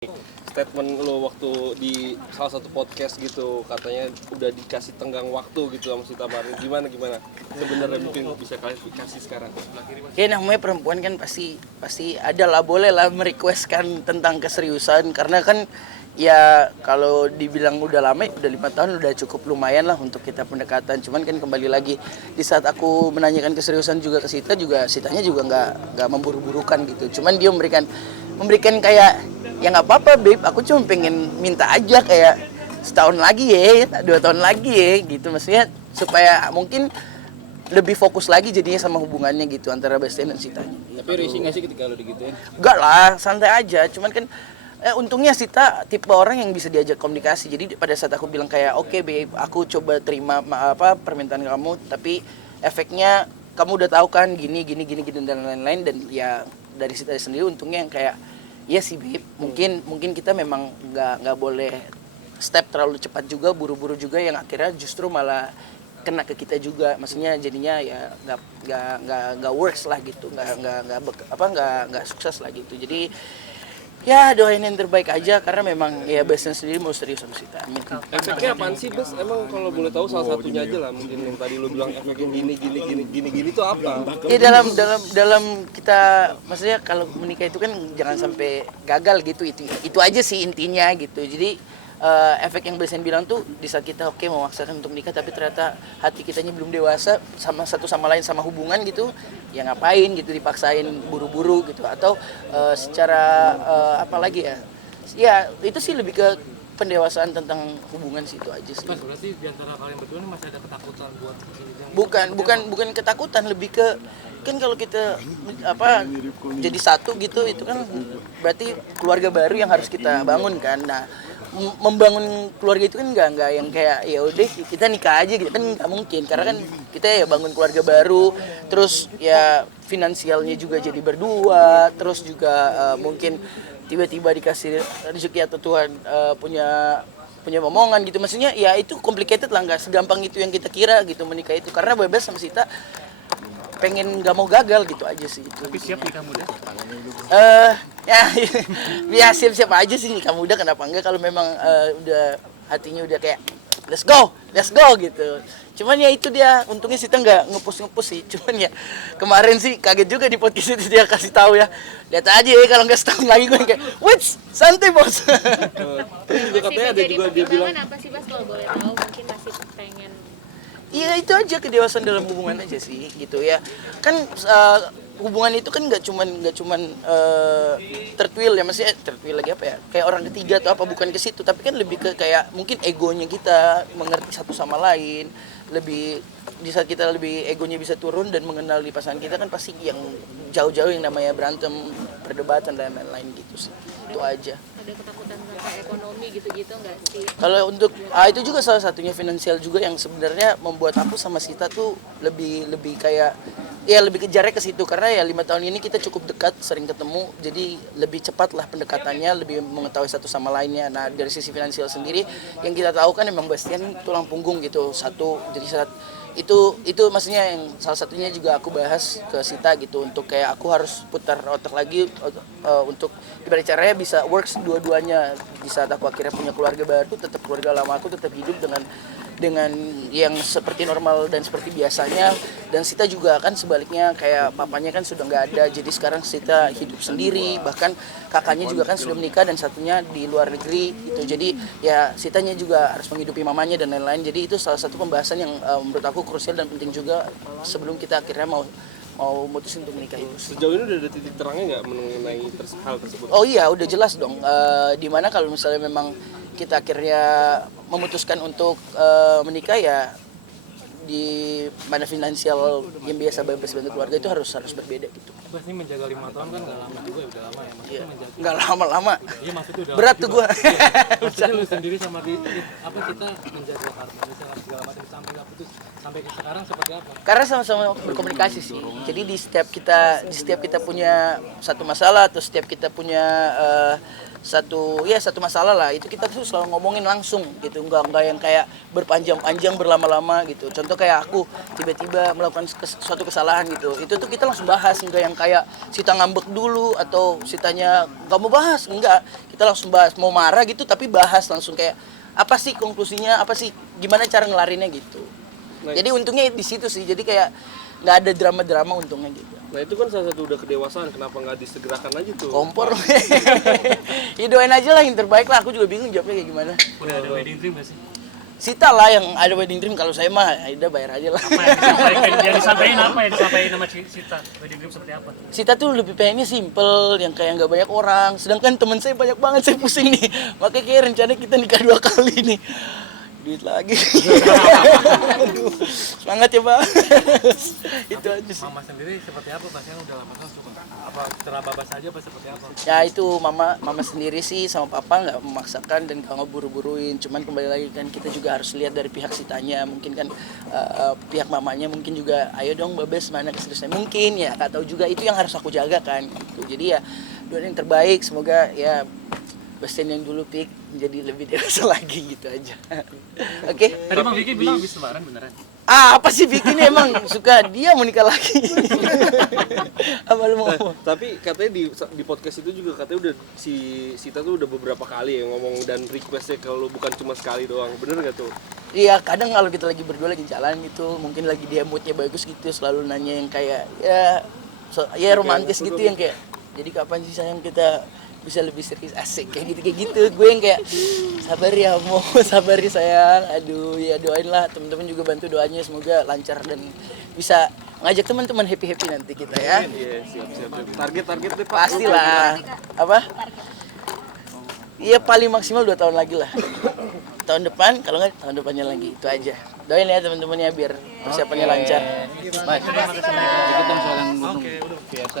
Statement lo waktu di salah satu podcast gitu, katanya udah dikasih tenggang waktu gitu sama si Tamarin. Gimana sebenarnya, mungkin bisa klarifikasi sekarang. Ya namanya perempuan kan pasti ada lah, boleh lah merequestkan tentang keseriusan, karena kan ya kalau dibilang udah lama, udah 5 tahun udah cukup lumayan lah untuk kita pendekatan. Cuman kan kembali lagi di saat aku menanyakan keseriusan juga ke Sita, juga Sitanya juga nggak memburu-burukan gitu. Cuman dia memberikan kayak ya nggak apa-apa babe, aku cuma pengen minta aja kayak setahun lagi ya, 2 tahun lagi ya gitu, maksudnya supaya mungkin lebih fokus lagi jadinya sama hubungannya gitu antara Bastian dan Sitanya. Tapi risih nggak sih ketika lo digituin? Enggak lah, santai aja. Cuman kan untungnya Sita tipe orang yang bisa diajak komunikasi. Jadi pada saat aku bilang kayak oke, babe, aku coba terima permintaan kamu, tapi efeknya kamu udah tahu kan gini dan lain-lain, dan ya dari Sita sendiri untungnya yang kayak iya sih babe, mungkin kita memang nggak boleh step terlalu cepat juga, buru-buru juga, yang akhirnya justru malah kena ke kita juga. Maksudnya jadinya ya nggak works lah gitu, nggak sukses lah gitu. Jadi ya doain yang terbaik aja, karena memang ya Bastian sendiri mau serius sama Sita. Amin. Efeknya apaan sih, Bes? Emang kalau boleh tahu salah satunya aja lah, mungkin yang tadi lo bilang efeknya gini itu apa? Ya dalam kita, maksudnya kalau menikah itu kan jangan sampai gagal gitu, itu aja sih intinya gitu. Jadi efek yang Bastian bilang tuh di saat kita oke memaksakan untuk nikah, tapi ternyata hati kitanya belum dewasa sama satu sama lain, sama hubungan gitu, ya ngapain gitu dipaksain buru-buru gitu, atau secara apa lagi ya itu sih lebih ke pendewasaan tentang hubungan sih, itu aja sih. Mas, berarti di antara kalian berdua ini masih ada ketakutan buat Bukan ketakutan, lebih ke kan kalau kita jadi satu gitu, itu kan berarti keluarga baru yang harus kita bangun kan. Nah, membangun keluarga itu kan nggak yang kayak ya udah kita nikah aja gitu kan, nggak mungkin, karena kan kita ya bangun keluarga baru, terus ya finansialnya juga jadi berdua, terus juga mungkin tiba-tiba dikasih rezeki atau Tuhan punya omongan gitu. Maksudnya ya itu complicated lah, nggak segampang itu yang kita kira gitu menikah itu, karena bebas sama Sita pengen nggak mau gagal gitu aja sih itu. tapi siap nikah muda? Ya ya siap-siap aja sih nikah muda, kenapa enggak, kalau memang udah hatinya udah kayak let's go gitu. Cuman ya itu dia, untungnya Sita nggak ngepus sih. Cuman ya kemarin sih kaget juga di podcast itu, dia kasih tahu ya, lihat aja ya kalau nggak setahun lagi gue kayak wits santai bos. Terus juga katanya ada juga dia bilang apa sih Bas, kalau boleh tahu, mungkin masih pengen. Iya itu aja, kedewasaan dalam hubungan aja sih gitu ya. Kan hubungan itu kan nggak cuman third wheel ya, maksudnya third wheel lagi apa ya, kayak orang ketiga atau apa, bukan ke situ, tapi kan lebih ke kayak mungkin egonya kita mengerti satu sama lain lebih. Di saat kita lebih egonya bisa turun dan mengenal di pasangan kita, kan pasti yang jauh-jauh yang namanya berantem, perdebatan dan lain-lain gitu sih. Itu aja. Ada ketakutan tentang ekonomi gitu-gitu nggak sih? Kalau untuk itu juga salah satunya finansial juga yang sebenarnya membuat aku sama Sita tuh lebih kayak ya lebih kejarnya ke situ, karena ya 5 tahun ini kita cukup dekat, sering ketemu, jadi lebih cepat lah pendekatannya, lebih mengetahui satu sama lainnya. Nah dari sisi finansial sendiri yang kita tahu kan emang Bastian tulang punggung gitu satu, jadi saat itu maksudnya yang salah satunya juga aku bahas ke Sita gitu, untuk kayak aku harus putar otak lagi untuk gimana caranya bisa works dua-duanya. Di saat aku akhirnya punya keluarga baru, tetap keluarga lama aku tetap hidup dengan yang seperti normal dan seperti biasanya, dan Sita juga kan sebaliknya, kayak papanya kan sudah nggak ada, jadi sekarang Sita hidup sendiri, bahkan kakaknya juga kan sudah menikah dan satunya di luar negeri gitu. Jadi ya Sitanya juga harus menghidupi mamanya dan lain-lain. Jadi itu salah satu pembahasan yang menurut aku krusial dan penting juga sebelum kita akhirnya mau mutusin untuk menikah itu. sejauh ini udah ada titik terangnya nggak mengenai hal tersebut? Oh iya, udah jelas dong. Dimana kalau misalnya memang kita akhirnya memutuskan untuk menikah, ya di mana finansial yang biasa bebas bantu keluarga itu harus berbeda gitu. Bas, ini menjaga 5 tahun kan nggak lama juga ya, udah lama ya? Maksudnya Iya, menjaga. nggak lama-lama. Iya, maksudnya udah Berat lama tuh juga. gue. Maksudnya lu sendiri sama kita menjaga harmonisnya segala macam sampai nggak putus sampai ke sekarang seperti apa? Karena sama-sama berkomunikasi sih. Jadi di setiap kita punya satu masalah, atau setiap kita punya satu masalah lah, itu kita tuh selalu ngomongin langsung gitu, nggak yang kayak berpanjang-panjang berlama-lama gitu. Contoh kayak aku tiba-tiba melakukan suatu kesalahan gitu, itu tuh kita langsung bahas, nggak yang kayak Sita ngambek dulu atau Sitanya nggak mau bahas, enggak, kita langsung bahas. Mau marah gitu tapi bahas langsung, kayak apa sih konklusinya, apa sih, gimana cara ngelarinnya gitu. Jadi untungnya di situ sih, jadi kayak nggak ada drama-drama untungnya gitu. Nah itu kan salah satu udah kedewasaan, kenapa nggak disegerakan aja tuh? Kompor. Ya doain aja lah yang terbaik lah, aku juga bingung jawabnya kayak gimana. Udah ada wedding dream gak sih? Sita lah yang ada wedding dream, kalau saya mah udah bayar aja lah. Apa yang disampaikan sama Sita? Wedding dream seperti apa? Sita tuh lebih pengennya simple, yang kayak nggak banyak orang. Sedangkan teman saya banyak banget, saya pusing nih. Makanya kayak rencana kita nikah 2 kali nih. Duit lagi. Aduh, semangat ya Pak. Itu aja sih. Mama sendiri seperti apa Mas yang udah lama kan suka? Apa setelah babas aja apa seperti apa? Ya itu mama sendiri sih sama papa nggak memaksakan dan nggak ngeburu-buruin. Cuman kembali lagi kan kita juga harus lihat dari pihak Sitanya. Mungkin kan pihak mamanya mungkin juga, ayo dong Babes mana keseriusannya. Mungkin ya, nggak tahu juga, itu yang harus aku jaga kan. Gitu. Jadi ya doain yang terbaik, semoga ya Bastian yang dulu pik menjadi lebih dewasa lagi gitu aja. Oke. Tadi Bang Vicky bilang habis lebaran beneran? Apa sih Vicky ini emang suka dia mau nikah lagi. Apa lu mau ngomong? Tapi katanya di podcast itu juga katanya udah si Sita tuh udah beberapa kali ya ngomong dan requestnya kalau bukan cuma sekali doang, bener nggak tuh? Iya, kadang kalau kita lagi berdua lagi jalan gitu, mungkin lagi dia moodnya bagus gitu, selalu nanya yang kayak ya romantis gitu, yang kayak jadi kapan sih sayang kita bisa lebih serius, asik kayak gitu. Gue yang kayak sabar ya mau, sabar ya sayang. Aduh ya doain lah, teman-teman juga bantu doanya, semoga lancar dan bisa ngajak teman-teman happy nanti kita ya. Iya, siap. Target deh Pak. Pastilah. Apa? Iya paling maksimal 2 tahun lagi lah. Tahun depan, kalau nggak tahun depannya lagi, itu aja. Doain ya teman-temannya biar persiapannya lancar. Baik, sedikit dong soal yang biasa.